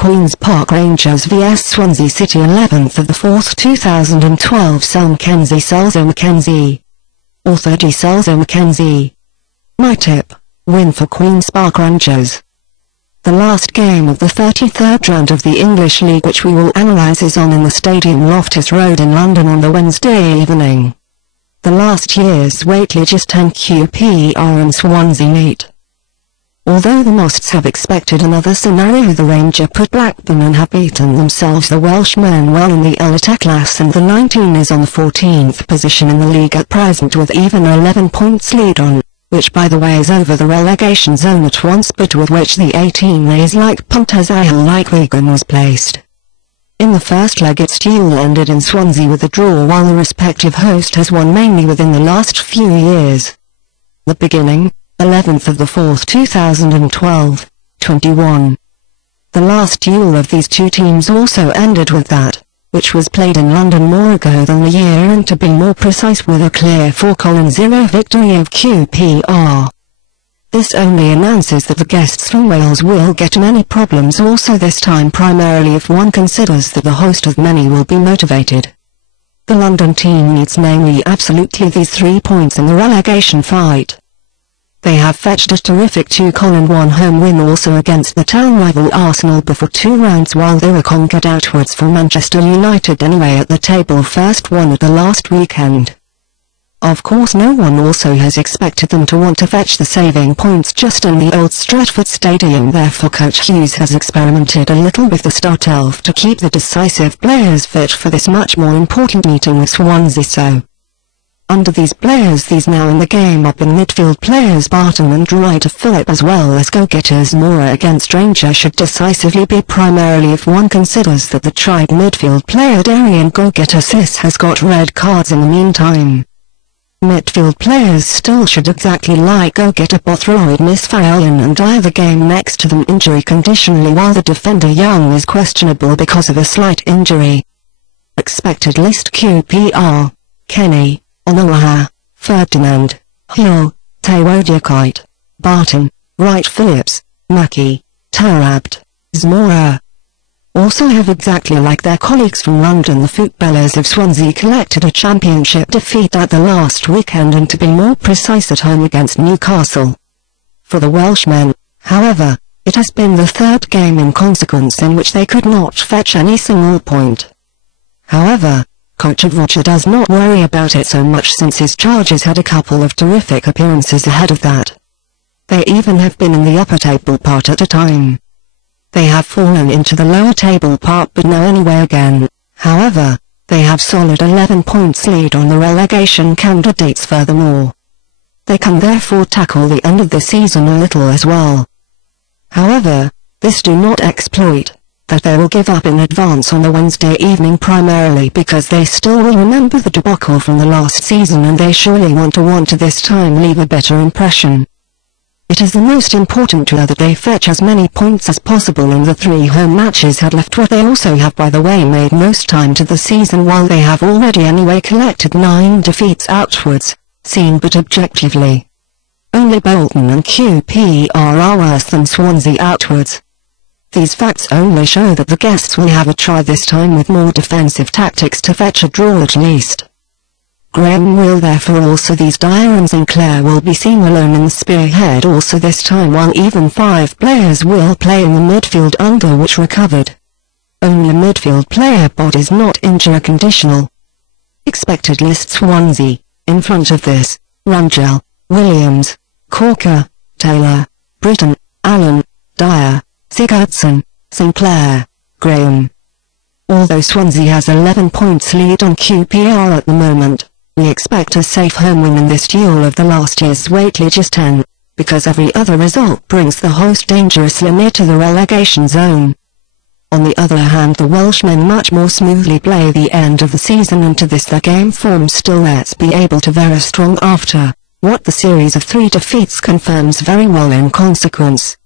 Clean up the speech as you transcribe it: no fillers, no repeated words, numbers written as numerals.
QueensParkRangers vs Swansea City 11th of the 4th 2012 SelMcKenzie Selzer-McKenzie. Author D.Selzer-McKenzie. My tip: win for QueensParkRangers. The last game of the 33rd round of the English League, which we will analyse, is on in the stadium Loftus Road in London on the Wednesday evening. The last year's Zweitligisten QPR and Swansea meet. Although the Mosts have expected another scenario, the Rangers put Blackburn and have beaten themselves the Welshmen well in the Eliteklasse, and the 19 is on the 14th position in the league at present with even 11 points lead on, which by the way is over the relegation zone at once, but with which the 18 is like Punktezahl like Wigan was placed. In the first leg its duel ended in Swansea with a draw, while the respective host has won mainly within the last few years. The beginning, 11th of the 4th 2012, 21. The last duel of these two teams also ended with that, which was played in London more ago than the year, and to be more precise with a clear 4-0 victory of QPR. This only announces that the guests from Wales will get many problems also this time, primarily if one considers that the host of many will be motivated. The London team needs namely absolutely these 3 points in the relegation fight. They have fetched a terrific 2-1 home win also against the town rival Arsenal before 2 rounds, while they were conquered outwards for Manchester United anyway at the table first one at the last weekend. Of course no one also has expected them to want to fetch the saving points just in the old Stratford Stadium, therefore Coach Hughes has experimented a little with the start 11 to keep the decisive players fit for this much more important meeting with Swansea. So, under these players, these now in the game up in midfield players Barton and Ryder Phillip, as well as go-getters Mora against Rangers, should decisively be primarily if one considers that the tried midfield player Darian go-getter Sis has got red cards in the meantime. Midfield players still should exactly like go-getter Bothroyd Misfaelian and Dyer the game next to them injury conditionally, while the defender Young is questionable because of a slight injury. Expected list: QPR, Kenny, Onoaha, Ferdinand, Hill, Tewodiakite, Barton, Wright Phillips, Mackie, Tarabt, Zmora. Also have exactly like their colleagues from London, the footballers of Swansea collected a championship defeat at the last weekend, and to be more precise at home against Newcastle. For the Welshmen, however, it has been the 3rd game in consequence in which they could not fetch any single point. However, Coach Roger does not worry about it so much, since his charges had a couple of terrific appearances ahead of that. They even have been in the upper table part at a time. They have fallen into the lower table part but now anyway again. However, they have solid 11 points lead on the relegation candidates. Furthermore, they can therefore tackle the end of the season a little as well. However, this do not exploit that they will give up in advance on the Wednesday evening, primarily because they still will remember the debacle from the last season, and they surely want to this time leave a better impression. It is the most important to that they fetch as many points as possible in the 3 home matches had left, what they also have by the way made most time to the season, while they have already anyway collected 9 defeats outwards, seen but objectively. Only Bolton and QPR are worse than Swansea outwards. These facts only show that the guests will have a try this time with more defensive tactics to fetch a draw at least. Graham will therefore also these Dyer and Sinclair will be seen alone in the spearhead also this time, while even 5 players will play in the midfield under which recovered. Only midfield player Bod is not injury conditional. Expected list: Swansea, in front of this, Rangel, Williams, Corker, Taylor, Britton, Allen, Dyer, Sigurdsson, Sinclair, Graham. Although Swansea has 11 points lead on QPR at the moment, we expect a safe home win in this duel of the last year's Zweitligisten, because every other result brings the host dangerously near to the relegation zone. On the other hand, the Welshmen much more smoothly play the end of the season, and to this their game form still lets be able to very strong after what the series of 3 defeats confirms very well in consequence.